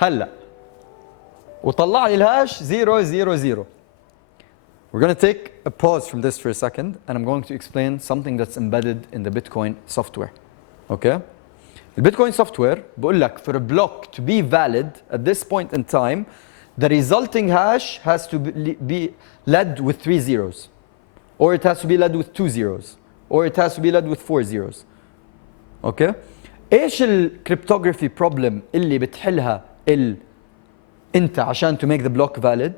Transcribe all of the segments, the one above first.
هلا وطلع لي الهاش 000. We're going to take a pause from this for a second and I'm going to explain something that's embedded in the Bitcoin software. Okay? The Bitcoin software بقول لك for a block to be valid at this point in time, the resulting hash has to be led with 3 zeros, or it has to be led with 2 zeros, or it has to be led with 4 zeros. Okay? ايش الكريبتوغرافي بروبلم اللي بتحلها انت عشان to make the block valid?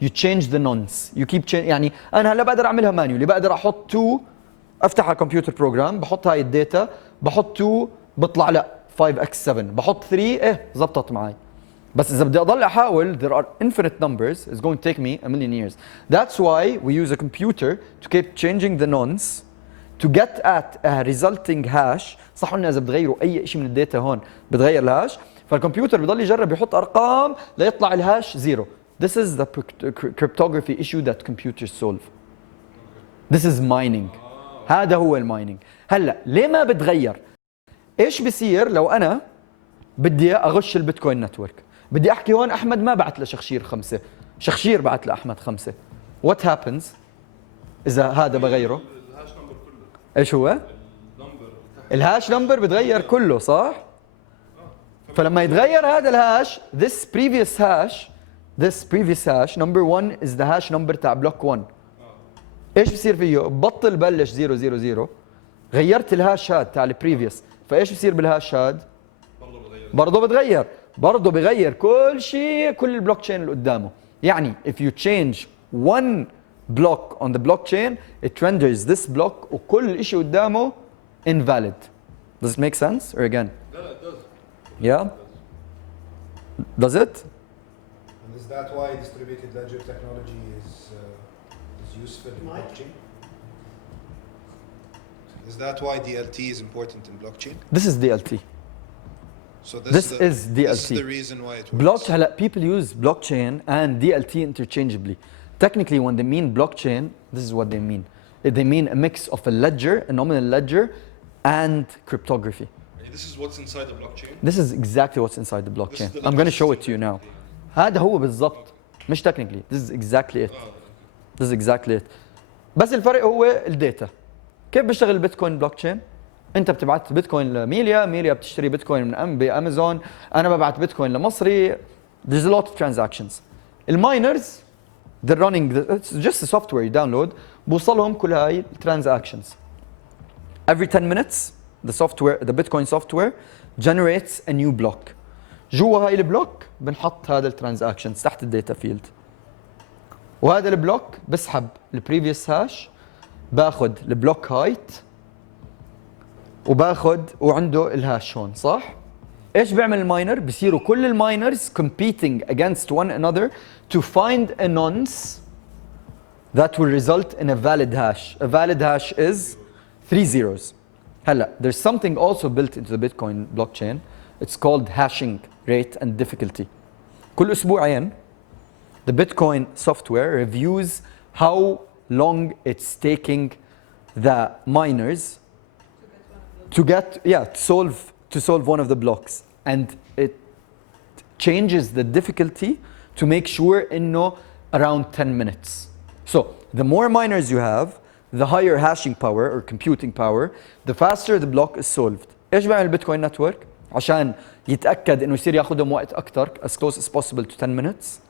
You change the nonce. You keep change. يعني انا هلا بقدر اعملها مانيولي، بقدر احط 2 افتح على كمبيوتر بروجرام، بحط هاي الداتا، بحط 2 بطلع لا 5x7، بحط 3 ايه زبطت معي. بس اذا بدي اضل احاول there are infinite numbers, it's going to take me a million years. That's why we use a computer to keep changing the nonce to get at a resulting hash. صح قلنا اذا بتغيروا اي شيء من الداتا هون بتغير الهاش، فالكمبيوتر بضل يجرب يحط ارقام ليطلع الهاش زيرو. This is the cryptography issue that computers solve. This is mining. هذا هو المايننج. هلا ليه ما بتغير؟ ايش بصير لو انا بدي اغش البيتكوين نتورك؟ بدي احكي هون احمد ما بعت لشخشير 5، شخشير بعت لاحمد 5. What happens اذا هذا بغيره؟ الهاش نمبر كله. ايش هو؟ الهاش نمبر بتغير كله صح؟ فلما يتغير هذا الهاش this previous hash number 1 is the hash number تاع block 1. ايش بصير فيه؟ بطل بلش 000، غيرت الهاش هاد تاع البريفيوس، فايش بصير بالهاش هاد؟ برضه بغير كل شيء، كل البلوك تشين اللي قدامه. يعني if you change one block on the blockchain it renders this block وكل شيء قدامه invalid. Does it make sense or again? لا it does. Yeah? Does it? And is that why distributed ledger technology is useful in blockchain? Is that why DLT is important in blockchain? This is DLT. So this is DLT. This is the reason why it works. هلا people use blockchain and DLT interchangeably. Technically when they mean blockchain, this is what they mean. They mean a mix of a ledger, a nominal ledger, and cryptography. This is what's inside the blockchain. This is exactly what's inside the blockchain. I'm going to show it to you now. هذا هو بالضبط. مش technically. This is exactly it. This is exactly it. بس الفرق هو الداتا. كيف بيشتغل البيتكوين بلوكتشين؟ انت بتبعت بيتكوين لميليا، ميليا بتشتري بيتكوين من بامازون، انا ببعت بيتكوين لمصري. There's a lot of transactions. الماينرز they're running it's just a software you download بوصلهم كل هاي transactions. Every 10 minutes the Bitcoin software generates a new block. جوا هاي البلوك بنحط هذا الترانزاكشنز تحت الداتا فيلد. وهذا البلوك بسحب البريفيوس هاش، باخذ البلوك هايت وباخذ وعنده الهاش هون صح؟ ايش بيعمل الماينر؟ بصيروا كل الماينرز competing against one another to find a nonce that will result in a valid hash. A valid hash is 3 zeros. هلا there's something also built into the Bitcoin blockchain. It's called hashing rate and difficulty. كل اسبوعين the Bitcoin software reviews how long it's taking the miners to solve one of the blocks, and it changes the difficulty to make sure انه around 10 minutes. So the more miners you have, the higher hashing power or computing power, the faster the block is solved. ايش بيعمل البيتكوين نتورك عشان يتاكد انه يصير ياخذهم وقت اكثر as close as possible to 10 minutes?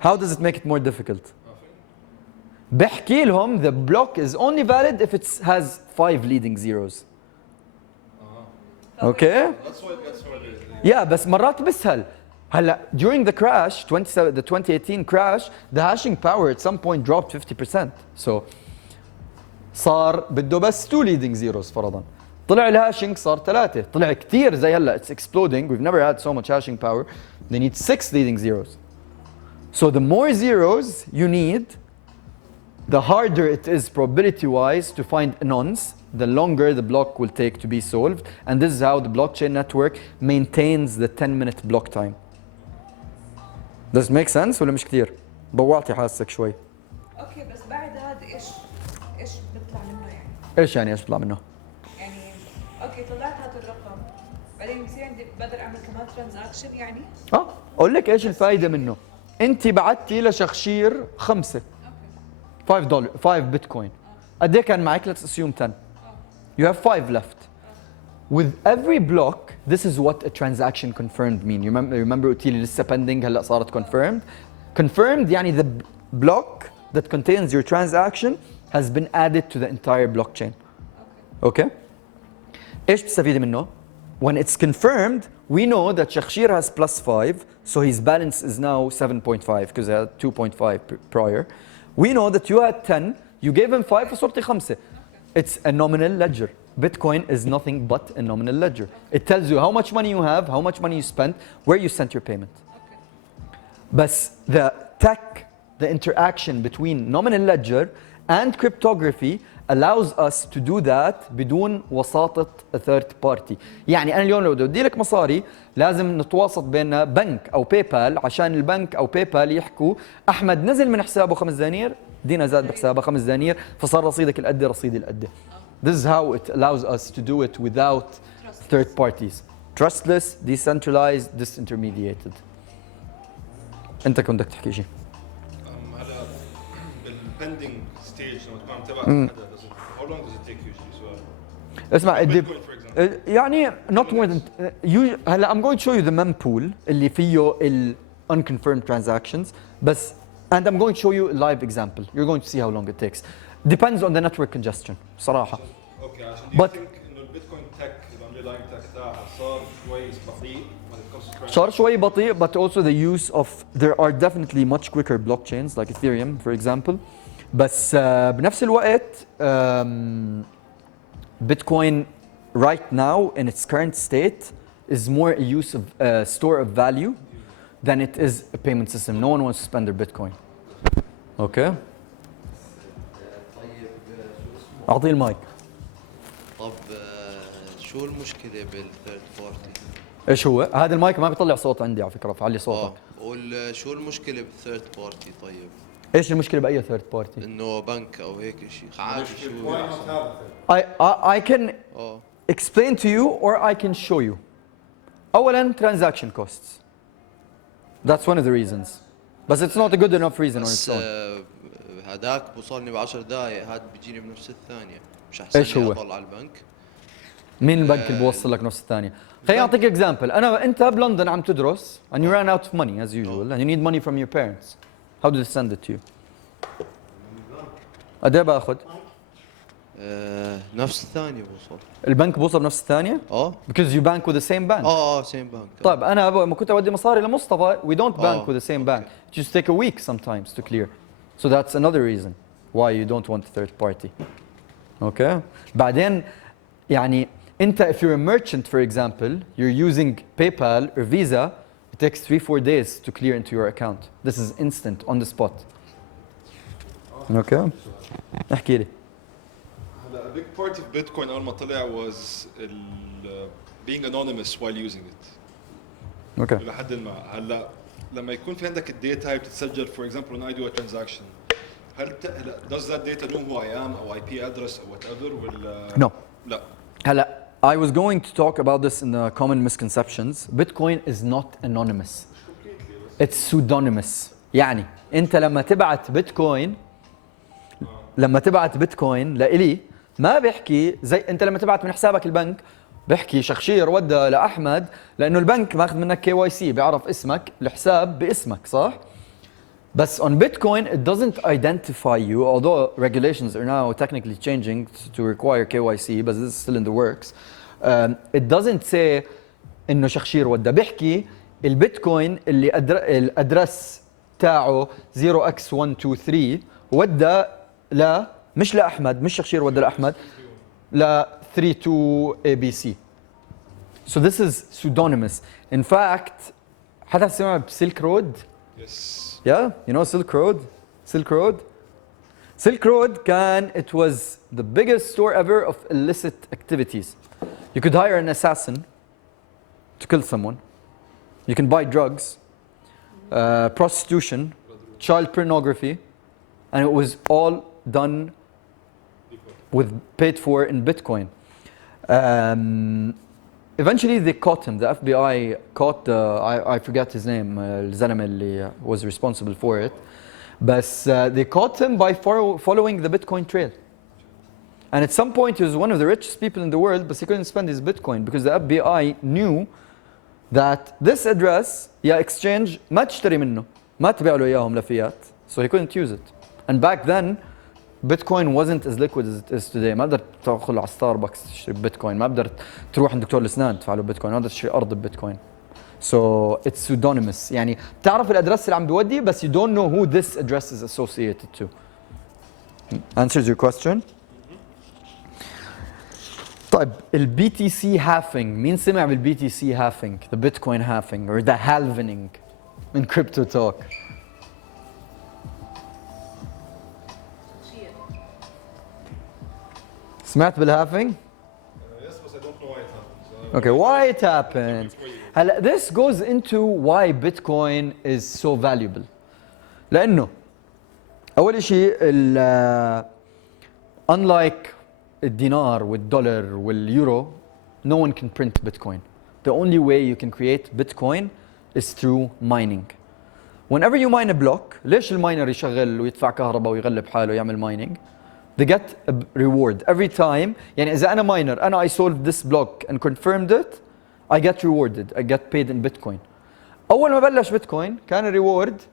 How does it make it more difficult? بحكي لهم the block is only valid if it has 5 leading zeros. Okay? That's why it gets harder. Yeah, بس مرات بسهل. هلا during the crash, the 2018 crash, the hashing power at some point dropped 50%. So صار بده بس 2 leading zeros فرضا. طلع الهاشنج صار 3، طلع كثير زي هلا it's exploding. We've never had so much hashing power. They need 6 leading zeros. So the more zeros you need, the harder it is probability-wise to find a nonce, the longer the block will take to be solved. And this is how the blockchain network maintains the 10-minute block time. Does it make sense ولا مش كثير؟ ضوعتي حاسك شوي. اوكي بس بعد هذا ايش بيطلع منه يعني؟ ايش يعني ايش بيطلع منه؟ يعني اوكي طلعت هذا الرقم، بعدين زي بصير عندي بقدر اعمل كمان ترانزاكشن يعني؟ اقول لك ايش الفائده منه. انت بعتي لشخشير 5 $5 5 بيتكوين. قد ايه كان معك؟ let's assume 10. You have 5 left. With every block, this is what a transaction confirmed mean. You remember قلتي لي لسه pending هلا صارت confirmed. Confirmed يعني the block that contains your transaction has been added to the entire blockchain. Okay? ايش بتستفيدي منه؟ When it's confirmed, we know that Shakshir has +5, so his balance is now 7.5 because he had 2.5 prior. We know that you had 10, you gave him 5 فصرتي 5. It's a nominal ledger. Bitcoin is nothing but a nominal ledger. It tells you how much money you have, how much money you spent, where you sent your payment. But the tech, the interaction between nominal ledger and cryptography allows us to do that بدون وساطة a third party. يعني أنا اليوم لو بدي لك مصاري لازم نتواصل بين بنك أو باي بال عشان البنك أو باي بال يحكوا أحمد نزل من حسابه 5 دنانير، دينا زاد بحسابه 5 دنانير فصار رصيدك القد رصيدي القد. This is how it allows us to do it without third parties. Trustless, decentralized, disintermediated. أنت كنت بدك تحكي شيء. هلا بالبندنج ستيج لما تكون عم تبعت حدا how long does it take usually سؤال؟ اسمع Bitcoin for example. يعني not more than هلا I'm going to show you the mempool اللي فيه ال unconfirmed transactions بس and I'm going to show you a live example. You're going to see how long it takes. Depends on the network congestion صراحة. اوكي عشان do you But- think انه البيتكوين تك الاندرلاين تك تاعها صار شوي بطيء when it comes to transactions؟ صار شوي بطيء but also the use of there are definitely much quicker blockchains like Ethereum for example. بس بنفس الوقت Bitcoin right now in its current state is more a use of store of value than it is a payment system. No one wants to spend their Bitcoin. Okay. أعطيه المايك. طب شو المشكلة بالثيرد بارتي؟ إيش هو؟ هذا المايك ما بيطلع صوت عندي على فكرة فعلي صوتك. شو المشكلة بالثيرد بارتي طيب؟ إيش المشكلة بأي ثيرد بارتي؟ انه بنك او هيك شيء عادي شو Why not have a third? I can explain to you or I can show you. أولاً transaction costs. That's one of the reasons. But it's not a good enough reason on its بس own. هداك بوصلني ب10 دقائق هاد بيجيني بنفس الثانية مش إيش احسن هو؟ لي اضل على البنك؟ مين البنك اللي بوصل لك نفس الثانية؟ خليني أعطيك example. أنت بلندن عم تدرس and you ran out of money as usual and you need money from your parents. How do they send it to you? قد إيه باخذ؟ نفس الثانية بوصل البنك بوصل بنفس الثانية؟ Because you bank with the same bank. سيم بنك طيب أنا لما كنت أودي مصاري لمصطفى we don't bank with the same bank. okay. It just take a week sometimes to clear. So that's another reason why you don't want a third party. Okay? بعدين يعني أنت if you're a merchant for example you're using PayPal or Visa it takes 3-4 days to clear into your account. This is instant on the spot. Okay? احكي لي. هلا a big part of Bitcoin اول ما طلع was being anonymous while using it. Okay. الى حد ما هلا لما يكون في عندك الداتا هي بتتسجل for example when I do a transaction هل does that data know who I am او IP address or whatever ولا No. لا هلا I was going to talk about this in the common misconceptions. Bitcoin is not anonymous. It's pseudonymous. يعني انت لما تبعت بيتكوين لإلي ما بيحكي زي انت لما تبعت من حسابك البنك بيحكي شخشير ودى لأحمد لأنه البنك ماخذ منك KYC بيعرف اسمك الحساب باسمك صح؟ بس on Bitcoin it doesn't identify you although regulations are now technically changing to require KYC but this is still in the works. It doesn't say انه شخشير ودى بيحكي البيتكوين اللي الادرس تاعه 0x123 ودى لا مش لأحمد مش شخشير ودى لأحمد ل 32 ABC. So this is pseudonymous. In fact حدا سمع بسيلك رود؟ yes Yeah, you know Silk Road? Silk Road? Silk Road it was the biggest store ever of illicit activities. You could hire an assassin to kill someone. You can buy drugs, prostitution, child pornography, and it was all done paid for in Bitcoin. eventually they caught him. The FBI caught the, I forget his name, الزلمة اللي was responsible for it. But they caught him by following the Bitcoin trail. And at some point he was one of the richest people in the world, but he couldn't spend his Bitcoin because the FBI knew that this address يا exchange ما تشتري منه، ما تبيع له إياهم لفيات. So he couldn't use it. And back then Bitcoin wasn't as liquid as it is today. ما قدرت تدخل على ستاربكس تشتري بيتكوين، ما قدرت تروح عند دكتور الاسنان تدفع له بيتكوين، ما قدرت تشتري ارض ببيتكوين. So it's pseudonymous. يعني بتعرف الادرس اللي عم بيودي بس you don't know who this address is associated to. Answers your question? طيب ال BTC halving، مين سمع بال BTC halving؟ The Bitcoin halving or the halvening in crypto talk. سمعت بالهافينج؟ Yes, but I don't know why it happens. Okay, why it happens? هلا this goes into why Bitcoin is so valuable. لأنه أول شيء unlike الدينار والدولار واليورو, no one can print Bitcoin. The only way you can create Bitcoin is through mining. Whenever you mine a block, ليش الماينر يشغل ويدفع كهرباء ويغلب حاله ويعمل mining? They get a reward every time. يعني إذا أنا miner, أنا I solved this block and confirmed it, I get rewarded. I get paid in Bitcoin. أول ما بلش Bitcoin كان reward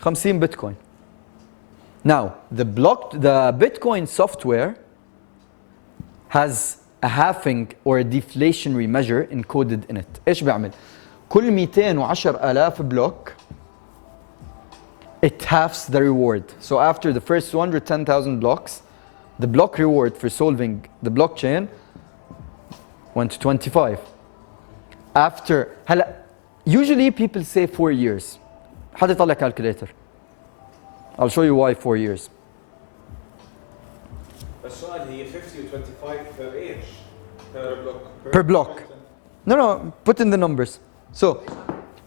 50 Bitcoin. Now the Bitcoin software has a halving or a deflationary measure encoded in it. إيش بيعمل؟ كل 210,000 block it halves the reward. So after the first 210,000 blocks, the block reward for solving the blockchain went to 25. After, usually people say 4 years. حد يطلع calculator. I'll show you why 4 years. السؤال هي 50 و 25 per each Per block. No, put in the numbers. So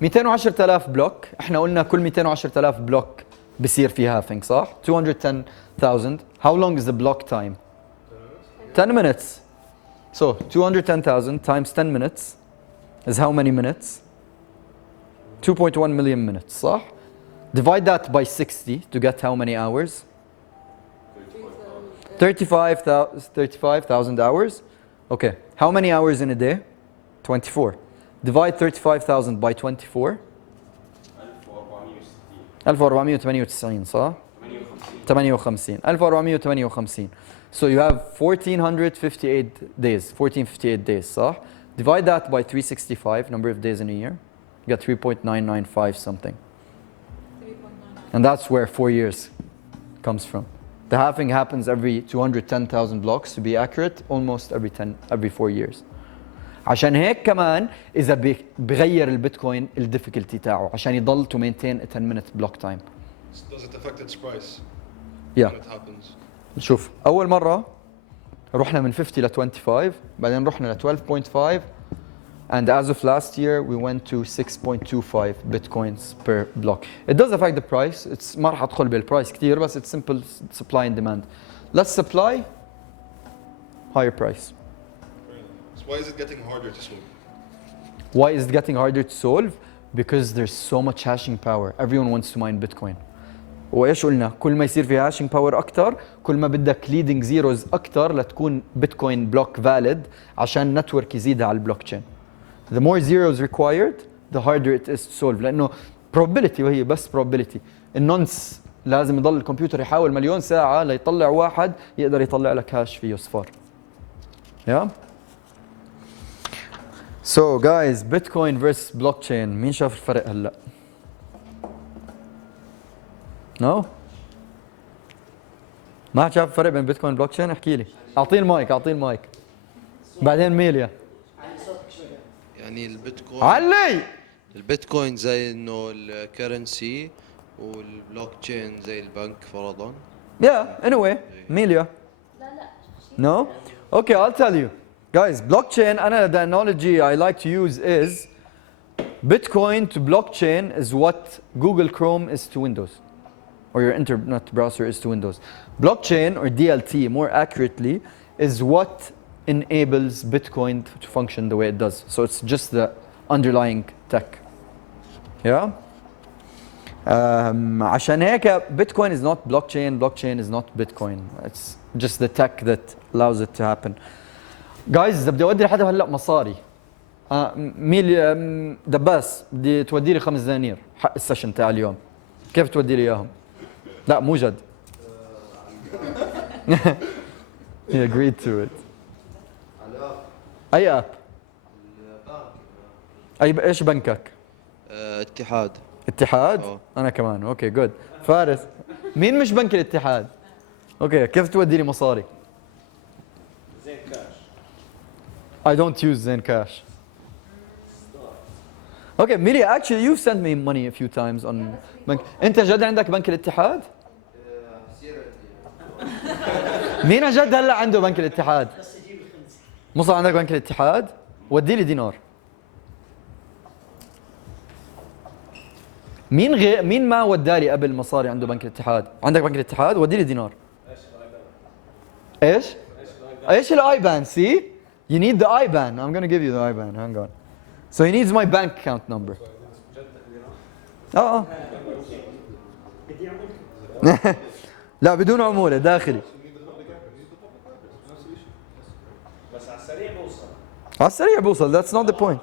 210,000 بلوك، احنا قلنا كل 210,000 بلوك بصير في هافينج صح؟ 210,000. How long is the block time? 10 minutes. So 210,000 times 10 minutes is how many minutes? 2.1 million minutes صح؟ Divide that by 60 to get how many hours? 35,000 hours. Okay, how many hours in a day? 24. Divide 35,000 by 24. 1498 صح؟ 58. 1458. So you have 1458 days. 1458 days صح؟ Divide that by 365, number of days in a year. You get 3.995 something. And that's where 4 years comes from. The halving happens every 210,000 blocks to be accurate, almost every 4 years. عشان هيك كمان إذا بغير البيتكوين الديفيكولتي تاعه عشان يضل to maintain a 10 minute block time. Does it affect its price? Yeah. When it happens. شوف أول مرة رحنا من 50 ل 25 بعدين رحنا ل 12.5 and as of last year we went to 6.25 bitcoins per block. It does affect the price. It's ما راح أدخل بالبرايس كتير بس it's simple supply and demand. Less supply, higher price. So why is it getting harder to solve? Why is it getting harder to solve? Because there's so much hashing power. Everyone wants to mine Bitcoin. وإيش قلنا؟ كل ما يصير في hashing power أكتر، كل ما بدك leading zeros أكتر لتكون Bitcoin block valid عشان network يزيدها على البلوك تشين. The more zeros required, the harder it is to solve. لأنه probability وهي بس probability. النونس لازم يضل الكمبيوتر يحاول مليون ساعة ليطلع واحد يقدر يطلع لك هاش فيه صفار. Yeah? So guys, Bitcoin versus blockchain. مين شاف الفرق هلا؟ No? ما حد شاف الفرق بين بيتكوين وبلوكتشين؟ احكي لي. اعطيه المايك. بعدين ميليا. يعني البيتكوين علي. البيتكوين زي انه الكرنسي والبلوك تشين زي البنك فرضا. Yeah, anyway, ميليا. No? Okay, I'll tell you. Guys, blockchain, the analogy I like to use is Bitcoin to blockchain is what Google Chrome is to Windows, or your internet browser is to Windows. Blockchain, or DLT more accurately, is what enables Bitcoin to function the way it does. So it's just the underlying tech. Yeah. عشان هيك Bitcoin is not blockchain is not Bitcoin. It's just the tech that allows it to happen. Guys إذا بدي أودي لحدا هلا مصاري دباس بدي تودي لي 5 دنانير حق السيشن تاع اليوم، كيف تودي لي اياهم؟ لا مو جد. He agreed to it. اي اب؟ ايش بنكك؟ اتحاد. اتحاد؟ أوه. انا كمان. اوكي جود. فارس مين مش بنك الاتحاد؟ اوكي كيف تودي لي مصاري؟ زين كاش. I don't use Zen Cash. Okay, Miri, actually you've sent me money a few times on bank. انت جد عندك بنك الاتحاد؟ مين جد هلا عنده بنك الاتحاد؟ مصر عندك بنك الاتحاد؟ ودي لي دينار. مين ما ودالي قبل مصاري عنده بنك الاتحاد؟ عندك بنك الاتحاد؟ ودي لي دينار. ايش؟ ايش الايبان؟ See? You need the IBAN. I'm gonna give you the IBAN. Hang on. So he needs my bank account number. اه لا بدون عمولة داخلي. بس على السريع بوصل. على السريع بوصل. That's not the point.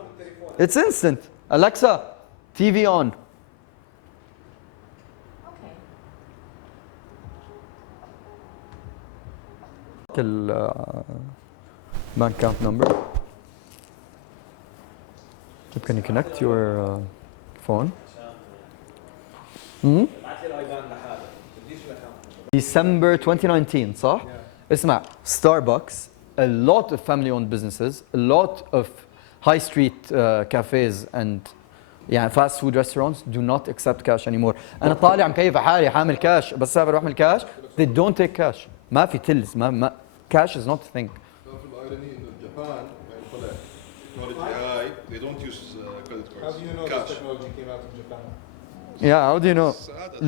It's instant. Alexa, TV on. Bank account number. Can you connect your phone? ابعث لي الايبان لحالك. بديش الاكونت. December 2019 صح؟ اسمع Starbucks, a lot of family owned businesses, a lot of high street cafes and يعني fast food restaurants do not accept cash anymore. أنا طالع مكيف حالي حامل كاش بس سافر بحمل كاش. They don't take cash. ما في تلز ما cash is not a thing. الايروني انه جابان طلع تكنولوجي هاي they don't use credit How cards. do you know cash. this technology came out of Japan? Yeah, how do you know?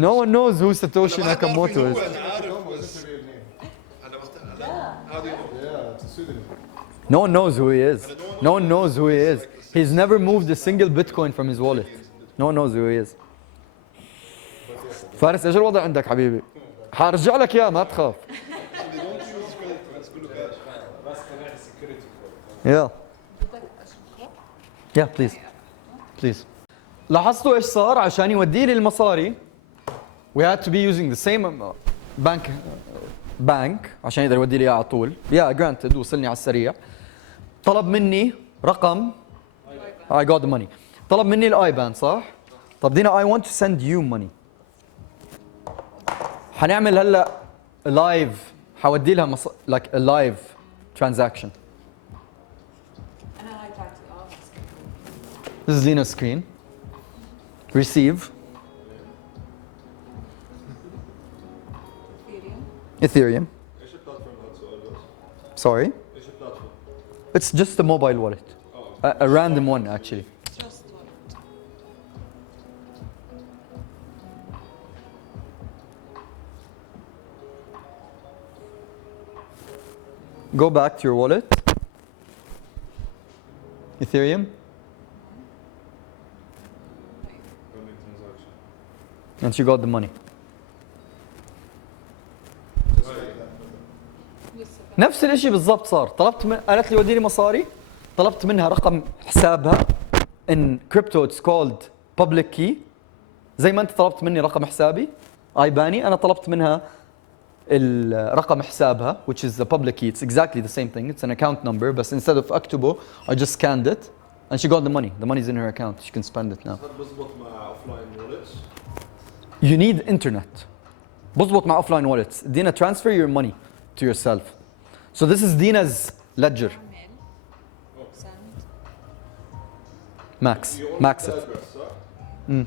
No one knows who Satoshi Nakamoto is. انا عارف Nakamoto is بس the real name. انا how do you know? Yeah, it's a pseudonym. No one knows who he is. No one knows who he is. He's never moved a single Bitcoin from his wallet. No one knows who he is. فارس ايش الوضع عندك حبيبي؟ حارجع لك اياه ما تخاف. they don't use credit cards كله cash. بس كمان السكيورتي كود. Yeah. Yeah, please. Please. لاحظتوا ايش صار عشان يودي لي المصاري؟ We had to be using the same bank عشان يقدر يودي لي اياه على طول. Yeah, granted وصلني على السريع. طلب مني رقم I got the money. طلب مني الايبان صح؟ طب دينا I want to send you money. حنعمل هلا لايف حودي لها like a live transaction. انا هاي تاعتي This is Dina's screen. Receive Ethereum. ايش البلاتفورم هذا سؤال بس؟ Sorry. ايش البلاتفورم؟ It's just a mobile wallet. A random one actually. Trust wallet. Go back to your wallet. Ethereum. Pending transaction. And she got the money. Just like that. لسه نفس الشيء بالضبط صار. قالت لي ودي لي مصاري. طلبت منها رقم حسابها. In crypto it's called public key. زي ما انت طلبت مني رقم حسابي ايباني انا طلبت منها الرقم حسابها which is the public key. It's exactly the same thing. It's an account number but instead of اكتبه I just scanned it and she got the money. The money's in her account. She can spend it now. هذا بزبط مع اوفلاين وولتس. You need internet. بزبط مع offline wallets. Dina, transfer your money to yourself. So this is Dina's ledger. اعمل send. Max it. صح؟ لا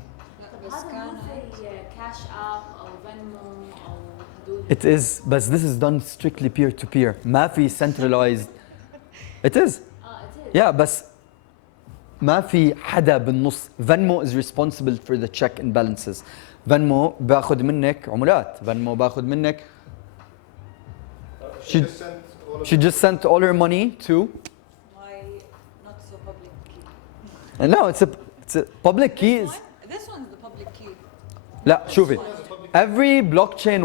بس هذا كان مو زي كاش اب او فينمو او هدول. It is but this is done strictly peer to peer. ما في centralized. It is. Yeah بس ما في حدا بالنص. Venmo is responsible for the check and balances. Venmo باخذ منك عملات. Venmo باخذ منك She just sent She just sent all her money to. My not so public key. And no, it's a public key. This one? This one's the public key. لا شوفي. every blockchain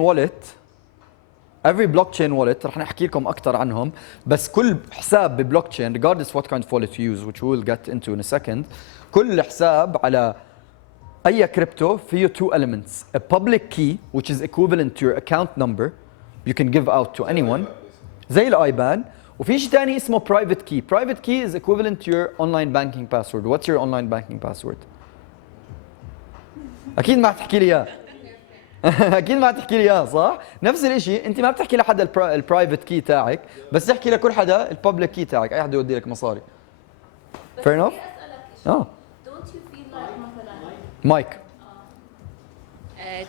wallet رح نحكي لكم أكثر عنهم بس كل حساب ببلوكتشين regardless what kind of wallet you use which we will get into in a second كل حساب على أي كريبتو فيه two elements a public key which is equivalent to your account number you can give out to anyone زي الآيبان وفي شيء ثاني اسمه private key is equivalent to your online banking password what's your online banking password أكيد ما تحكي لي إياه اكيد ما تحكي لي اياه صح؟ نفس الشيء انت ما بتحكي لحدا البرايفت كي تاعك بس تحكي لكل حدا الببليك كي تاعك اي حدا يودي لك مصاري. Fair enough؟ Don't you feel like مثلا مايك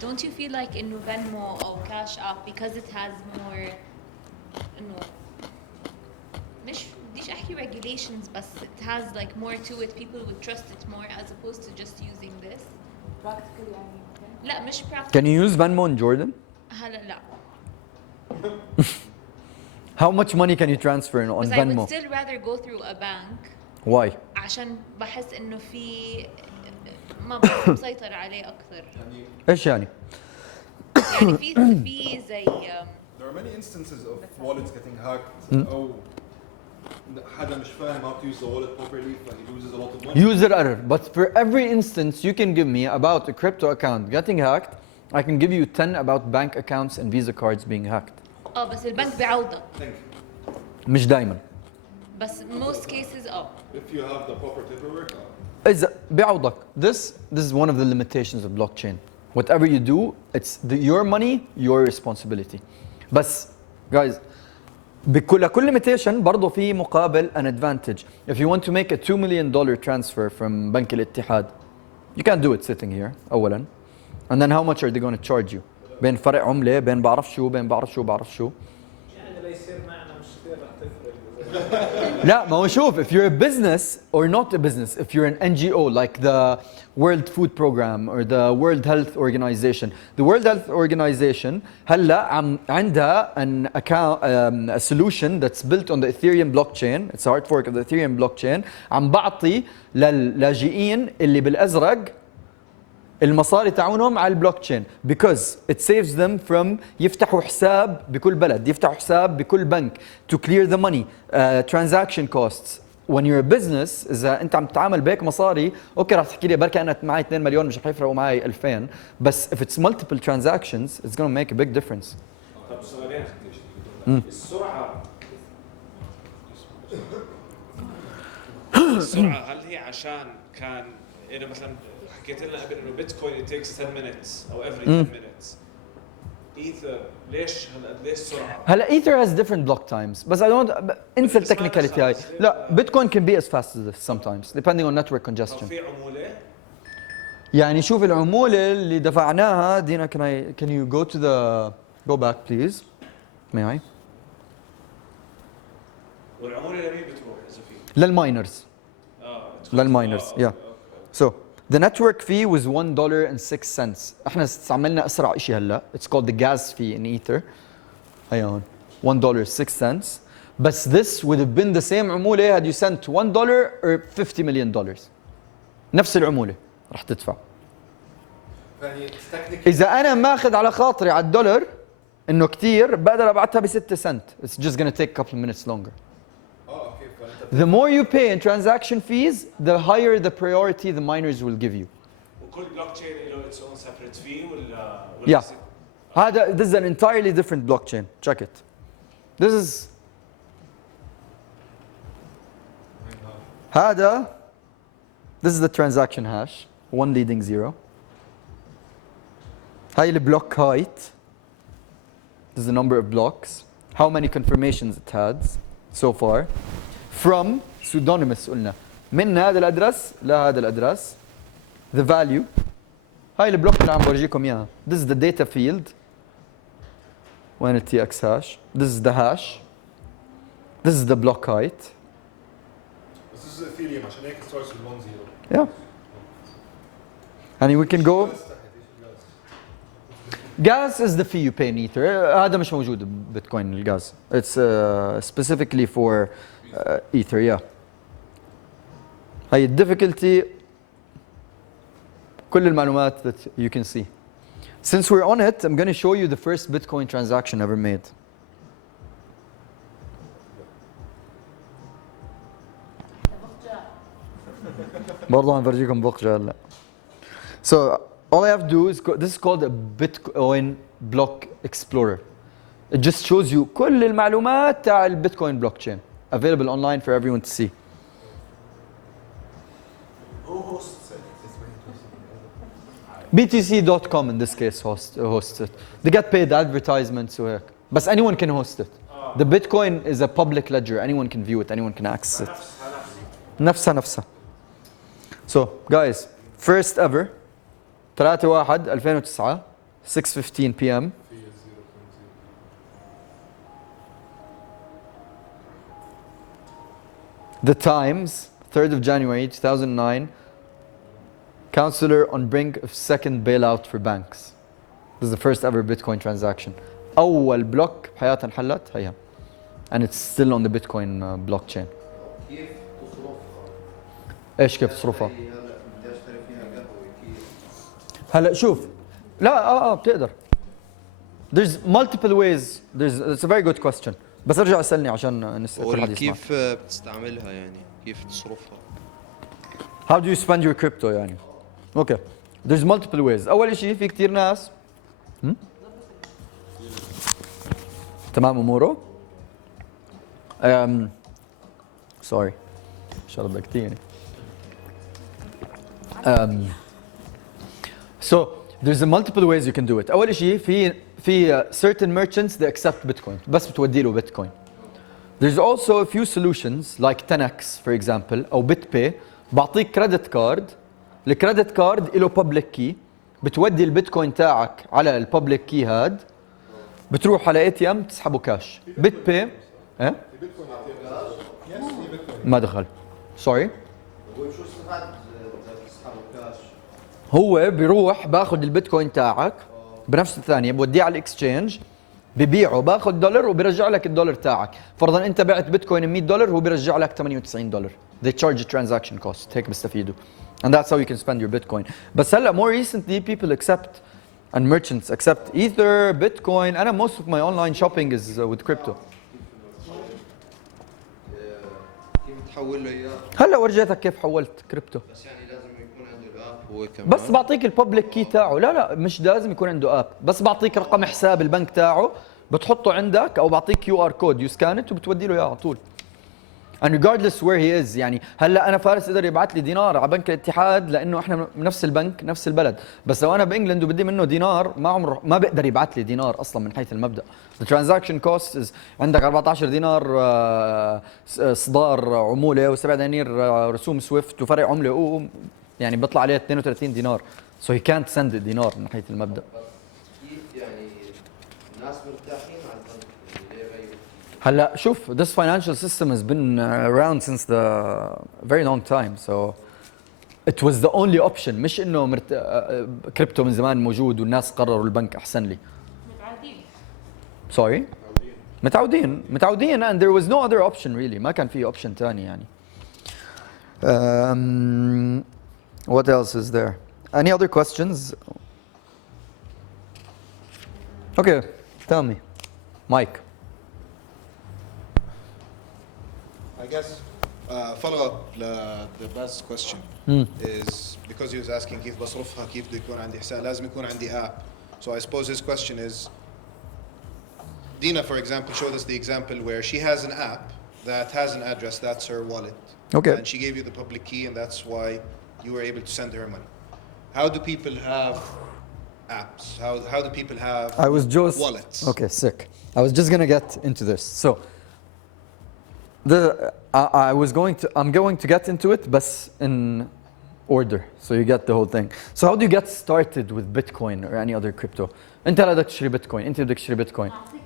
don't you feel like إنه Venmo أو Cash App because it has more إنه مش بديش أحكي regulations بس it has like more to it people would trust it more as opposed to just using this Practically يعني. لا مش practical Can you use Venmo in Jordan? هلا لا How much money can you transfer on بس I Venmo? would still rather go through a bank Why? عشان بحس إنه في ما بعرف مسيطر عليه أكثر ايش يعني؟ يعني في زي There are many instances of wallets getting hacked أو حدا مش فاهم how to use the wallet properly he loses a lot of money. User error. But for every instance you can give me about a crypto account getting hacked, I can give you 10 about bank accounts and Visa cards being hacked. بس البنك بيعوضك Thank you. مش دايما. بس most cases If you have the proper paperwork. إذا بيعوضك. This is one of the limitations of blockchain. Whatever you do, it's your money, your responsibility. بس guys لكل limitation برضه في مقابل an advantage. If you want to make a $2 million transfer from بنك الاتحاد, you can't do it sitting here أولا. And then how much are they going to charge you? بين فرق عملة بين بعرف شو بعرف شو. يعني ليصير معنا مشكلة رح تفرق. لا ما هو شوف if you're a business or not a business if you're an NGO like the World Food Program or the World Health Organization the World Health Organization هلا عندها a solution that's built on the Ethereum blockchain it's a hard fork of the Ethereum blockchain عم بعطي للاجئين اللي بالازرق المصاري تاعونهم على البلوكتشين because it saves them from يفتحوا حساب بكل بلد يفتحوا حساب بكل بنك to clear the money transaction costs when you're a business اذا انت عم تتعامل بهيك مصاري اوكي رح تحكي لي بركي انا معي 2 مليون مش رح يفرقوا معي 2000 بس if it's multiple transactions it's going to make a big difference. طب سؤالين السرعة هل هي عشان كان إنه مثلا حكيت لنا قبل إنه بيتكوين it takes 10 minutes أو every 10 minutes إيثر ليش هلا ليش سرعة؟ هلا Ether has different block times بس I don't انسى التكنيكاليتي هاي لا Bitcoin can be as fast as this sometimes depending on network طب congestion. في عمولة؟ يعني شوف العمولة اللي دفعناها دينا can you go to the go back please may I والعمولة لمين بتروح إذا في؟ للماينرز للماينرز yeah so the network fee was $1.06 احنا استعملنا اسرع شيء هلا it's called the gas fee in Ether هي هون $1.06 بس this would have been the same عمولة had you sent $1 or $50 million نفس العمولة رح تدفع إذا أنا ماخذ على خاطري على الدولار إنه كتير بقدر أبعتها ب6 سنت it's just gonna take a couple minutes longer. The more you pay in transaction fees, the higher the priority the miners will give you. وكل بلوك تشين له its own separate fee ولا Yeah. This is an entirely different blockchain. Check it. This is this is the transaction hash, 1 leading 0. هاي البلوك height. This is the number of blocks. How many confirmations it has so far. From pseudonymous قلنا من هذا الادرس لهذا الادرس the value هاي البلوك اللي عم برجيكم اياها this is the data field وين ال tx hash this is the hash this is the block height This is Ethereum عشان هيك starts with 1-0. yeah and we can go Gas is the fee you pay in Ether. هذا مش موجود ببيتكوين الغاز. It's specifically for Ether, yeah. هاي الديفيكولتي كل المعلومات that you can see. Since we're on it, I'm going to show you the first Bitcoin transaction ever made. برضه هنفرجيكم بقجة هلا. So all I have to do is this is called a Bitcoin block explorer. It just shows you كل المعلومات تاع البيتكوين blockchain available online for everyone to see. BTC.com in this case hosts it. They get paid advertisements وهيك. بس anyone can host it. The Bitcoin is a public ledger. Anyone can view it. Anyone can access it. نفسها. So guys, first ever 3/1/2009 6:15 p.m. The Times 3rd of January 2009. Counselor on brink of second bailout for banks. This is the first ever Bitcoin transaction. أول بلوك بحياتها انحلت هيها. And it's still on the Bitcoin blockchain. كيف تصرفها؟ ايش كيف تصرفها؟ بدي اشتري فيها قهوة كيف؟ هلا شوف لا بتقدر. There's multiple ways. It's a very good question. بس ارجع اسألني عشان كل حد يسمع. كيف بتستعملها يعني؟ كيف تصرفها؟ How do you spend your crypto يعني؟ Okay. There's multiple ways. أول شيء في كثير ناس تمام أموره؟ Sorry. شرب كثير. So there's a multiple ways you can do it. أول شيء في certain merchants they accept Bitcoin. بس بتودي له Bitcoin. There's also a few solutions like 10x for example أو BitPay بعطيك كريدت كارد. الكريدت كارد له بابليك كي بتودي البيتكوين تاعك على البابليك كي هاد بتروح على اي تي ام تسحبه كاش. بيت باي ايه ما دخل سوري هو بيروح باخذ البيتكوين تاعك بنفس الثانيه بوديه على الاكسشينج ببيعه باخذ دولار وبيرجع لك الدولار تاعك. فرضا انت بعت بيتكوين $100 هو بيرجع لك $98. They charge a transaction cost. هيك بيستفيدوا. And that's how you can spend your Bitcoin. بس هلا more recently people accept and merchants accept Ether, Bitcoin. أنا most of my online shopping is with crypto. كيف تحول له اياه؟ هلا ورجيتك كيف حولت كريبتو. بس يعني لازم يكون عنده الاب هو كمان. بس بعطيك الببليك كي تاعه. لا مش لازم يكون عنده اب. بس بعطيك رقم حساب البنك تاعه بتحطه عندك أو بعطيك QR code you scan it وبتودي له إياه على طول. And regardless where he is يعني هلا انا فارس قدر يبعث لي دينار على بنك الاتحاد لانه احنا نفس البنك نفس البلد. بس لو انا بانجلند وبدي منه دينار ما بقدر يبعث لي دينار اصلا من حيث المبدا. The transaction cost is عندك 14 دينار اصدار عموله و7 دنانير رسوم سويفت وفرق عمله يعني بيطلع عليه 32 دينار. So he can't send it دينار من حيث المبدا. كيف يعني الناس مرتاحين على البنك ليه غير؟ هلا شوف this financial system has been around since the very long time so it was the only option مش انه كريبتو من زمان موجود والناس قرروا البنك احسن لي. متعودين. sorry متعودين and there was no other option really ما كان في option ثاني يعني. What else is there? Any other questions? Okay, tell me. Mike. I guess follow up the best question is because he was asking كيف بصرفها كيف بده يكون عندي حساب لازم يكون عندي app. So I suppose his question is Dina for example showed us the example where she has an app that has an address that's her wallet. Okay. And she gave you the public key and that's why you were able to send her money. How do people have apps? How do people have wallets? Okay, sick. I was just gonna get into this. So I'm going to get into it but in order so you get the whole thing. So how do you get started with Bitcoin or any other crypto? انت بدك تشتري بيتكوين انت بدك تشتري بيتكوين. أعطيك